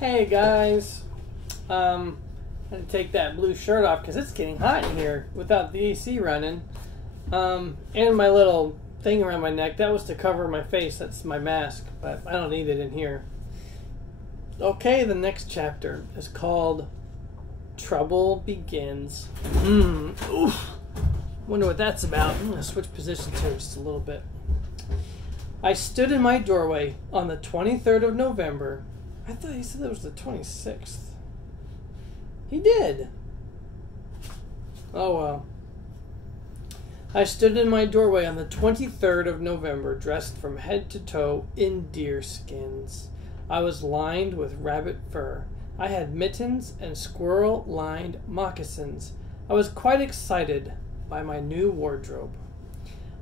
Hey guys, I'm gonna take that blue shirt off because it's getting hot in here without the AC running. And my little thing around my neck, that was to cover my face. That's my mask, but I don't need it in here. Okay, the next chapter is called Trouble Begins. Oof. Wonder what that's about. I'm gonna switch positions here just a little bit. I stood in my doorway on the 23rd of November. I thought he said it was the 26th. He did. Oh well. I stood in my doorway on the 23rd of November, dressed from head to toe in deer skins. I was lined with rabbit fur. I had mittens and squirrel-lined moccasins. I was quite excited by my new wardrobe.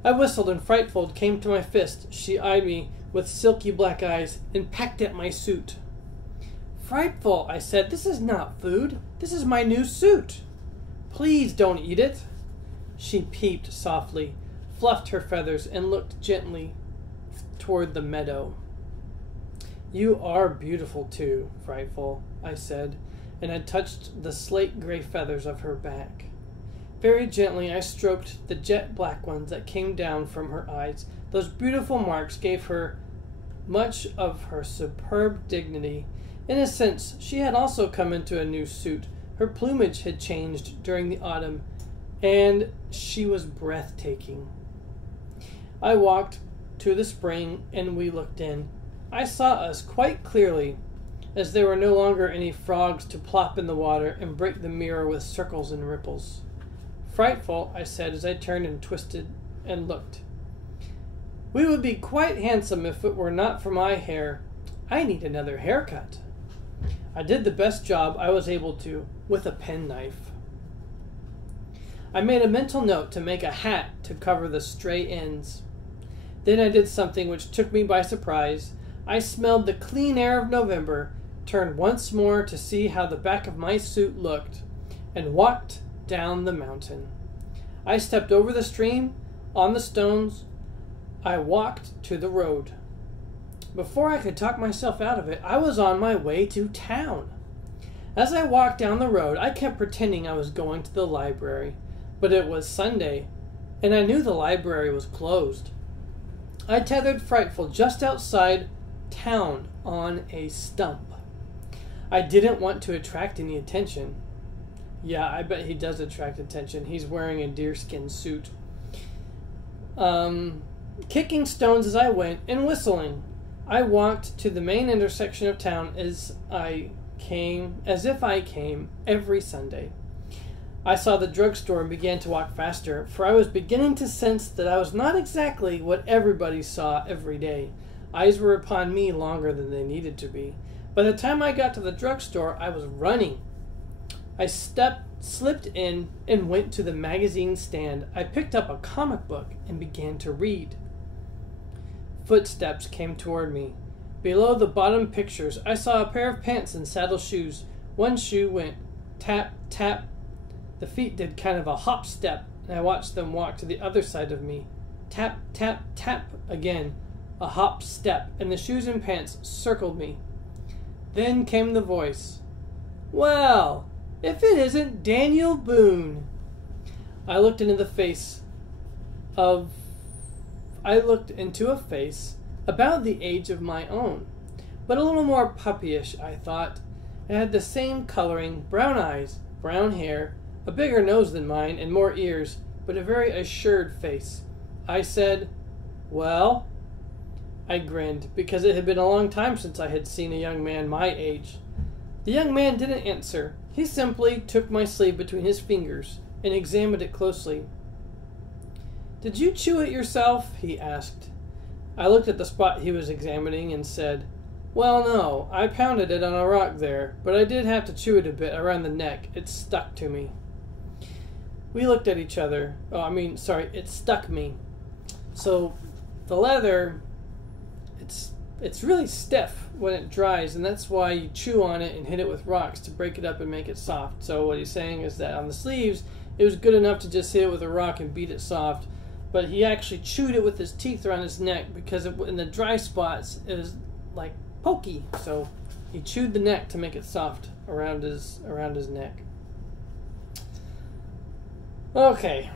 I whistled and Frightful came to my fist. She eyed me with silky black eyes and pecked at my suit. Frightful, I said, this is not food. This is my new suit. Please don't eat it. She peeped softly, fluffed her feathers, and looked gently toward the meadow. You are beautiful too, Frightful, I said, and I touched the slate-gray feathers of her back. Very gently I stroked the jet-black ones that came down from her eyes. Those beautiful marks gave her much of her superb dignity. In a sense, she had also come into a new suit. Her plumage had changed during the autumn, and she was breathtaking. I walked to the spring, and we looked in. I saw us quite clearly, as there were no longer any frogs to plop in the water and break the mirror with circles and ripples. Frightful, I said as I turned and twisted and looked. We would be quite handsome if it were not for my hair. I need another haircut. I did the best job I was able to with a penknife. I made a mental note to make a hat to cover the stray ends. Then I did something which took me by surprise. I smelled the clean air of November, turned once more to see how the back of my suit looked, and walked down the mountain. I stepped over the stream, on the stones. I walked to the road. Before I could talk myself out of it, I was on my way to town. As I walked down the road, I kept pretending I was going to the library, but it was Sunday, and I knew the library was closed. I tethered Frightful just outside town on a stump. I didn't want to attract any attention. Yeah, I bet he does attract attention. He's wearing a deerskin suit. Kicking stones as I went and whistling. I walked to the main intersection of town as if I came every Sunday. I saw the drugstore and began to walk faster, for I was beginning to sense that I was not exactly what everybody saw every day. Eyes were upon me longer than they needed to be. By the time I got to the drugstore, I was running. I slipped in and went to the magazine stand. I picked up a comic book and began to read. Footsteps came toward me. Below the bottom pictures, I saw a pair of pants and saddle shoes. One shoe went tap, tap. The feet did kind of a hop step, and I watched them walk to the other side of me. Tap, tap, tap again. A hop step, and the shoes and pants circled me. Then came the voice. Well, if it isn't Daniel Boone. I looked into a face about the age of my own, but a little more puppyish, I thought. It had the same coloring, brown eyes, brown hair, a bigger nose than mine, and more ears, but a very assured face. I said, well? I grinned, because it had been a long time since I had seen a young man my age. The young man didn't answer. He simply took my sleeve between his fingers and examined it closely. Did you chew it yourself? He asked. I looked at the spot he was examining and said, well, no, I pounded it on a rock there, but I did have to chew it a bit around the neck. It stuck to me. We looked at each other. It stuck me. So the leather, it's really stiff when it dries, and that's why you chew on it and hit it with rocks to break it up and make it soft. So what he's saying is that on the sleeves, it was good enough to just hit it with a rock and beat it soft, but he actually chewed it with his teeth around his neck because in the dry spots, it was like pokey. So He chewed the neck to make it soft around his neck. Okay.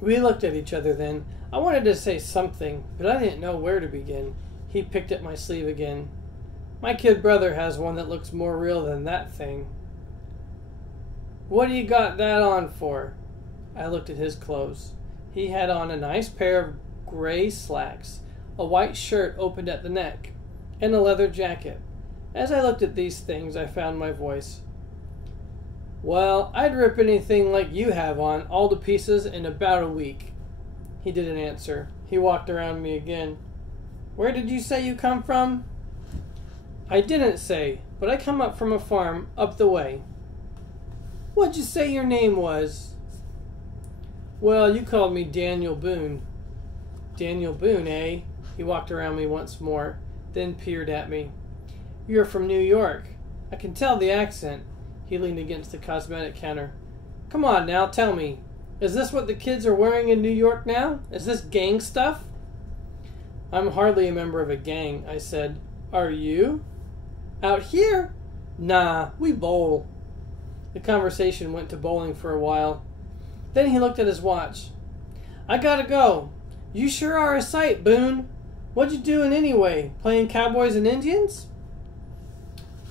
We looked at each other then. I wanted to say something, but I didn't know where to begin. He picked at my sleeve again. My kid brother has one that looks more real than that thing. What do you got that on for? I looked at his clothes. He had on a nice pair of gray slacks, a white shirt opened at the neck, and a leather jacket. As I looked at these things, I found my voice. Well, I'd rip anything like you have on all to pieces in about a week. He didn't answer. He walked around me again. Where did you say you come from? I didn't say, but I come up from a farm up the way. What'd you say your name was? Well, you called me Daniel Boone. Daniel Boone, eh? He walked around me once more, then peered at me. You're from New York. I can tell the accent. He leaned against the cosmetic counter. Come on now, tell me. Is this what the kids are wearing in New York now? Is this gang stuff? I'm hardly a member of a gang, I said. Are you? Out here? Nah, we bowl. The conversation went to bowling for a while. Then he looked at his watch. I gotta go. You sure are a sight, Boone. What you doing anyway? Playing cowboys and Indians?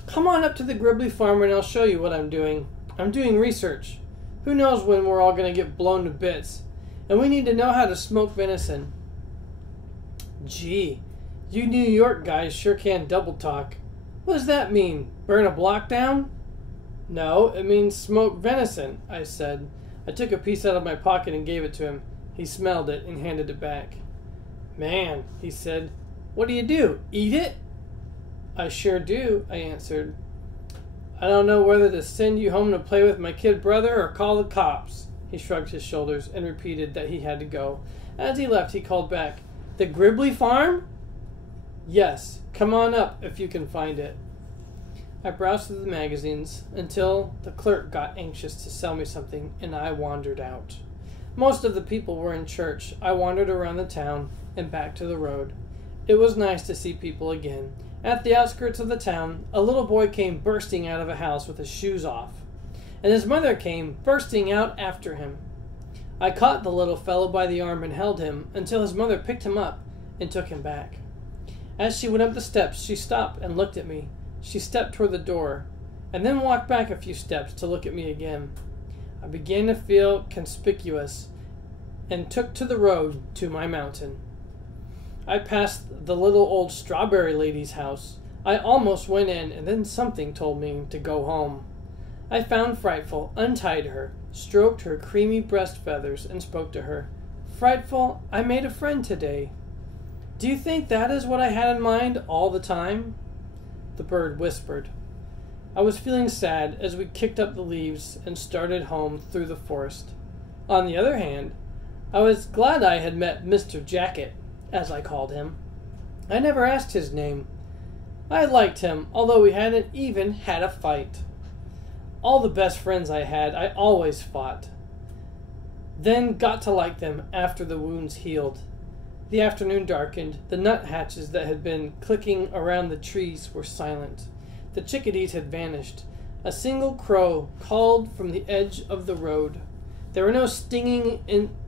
Come on up to the Gribbly farm and I'll show you what I'm doing. I'm doing research. Who knows when we're all going to get blown to bits. And we need to know how to smoke venison. Gee, you New York guys sure can double talk. What does that mean? Burn a block down? No, it means smoke venison, I said. I took a piece out of my pocket and gave it to him. He smelled it and handed it back. Man, he said, what do? Eat it? I sure do, I answered. I don't know whether to send you home to play with my kid brother or call the cops. He shrugged his shoulders and repeated that he had to go. As he left, he called back, The Gribbly farm? Yes, come on up if you can find it. I browsed through the magazines until the clerk got anxious to sell me something and I wandered out. Most of the people were in church. I wandered around the town and back to the road. It was nice to see people again. At the outskirts of the town, a little boy came bursting out of a house with his shoes off, and his mother came bursting out after him. I caught the little fellow by the arm and held him until his mother picked him up and took him back. As she went up the steps, she stopped and looked at me. She stepped toward the door, and then walked back a few steps to look at me again. I began to feel conspicuous and took to the road to my mountain. I passed the little old strawberry lady's house. I almost went in, and then something told me to go home. I found Frightful, untied her, stroked her creamy breast feathers, and spoke to her. Frightful, I made a friend today. Do you think that is what I had in mind all the time? The bird whispered. I was feeling sad as we kicked up the leaves and started home through the forest. On the other hand, I was glad I had met Mr. Jacket, as I called him. I never asked his name. I liked him, although we hadn't even had a fight. All the best friends I had, I always fought. Then got to like them after the wounds healed. The afternoon darkened. The nuthatches that had been clicking around the trees were silent. The chickadees had vanished. A single crow called from the edge of the road. There were no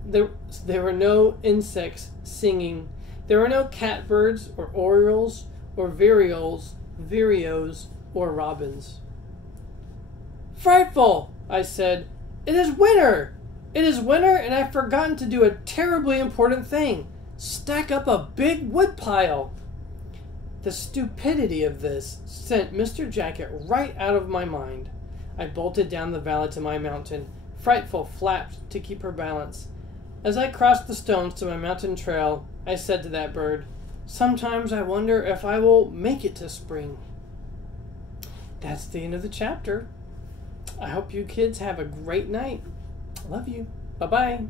there were no insects singing. There were no catbirds or orioles or vireos or robins. Frightful, I said. It is winter. It is winter, and I've forgotten to do a terribly important thing. Stack up a big wood pile. The stupidity of this sent Mr. Jacket right out of my mind. I bolted down the valley to my mountain. Frightful flapped to keep her balance. As I crossed the stones to my mountain trail, I said to that bird, Sometimes I wonder if I will make it to spring. That's the end of the chapter. I hope you kids have a great night. Love you. Bye-bye.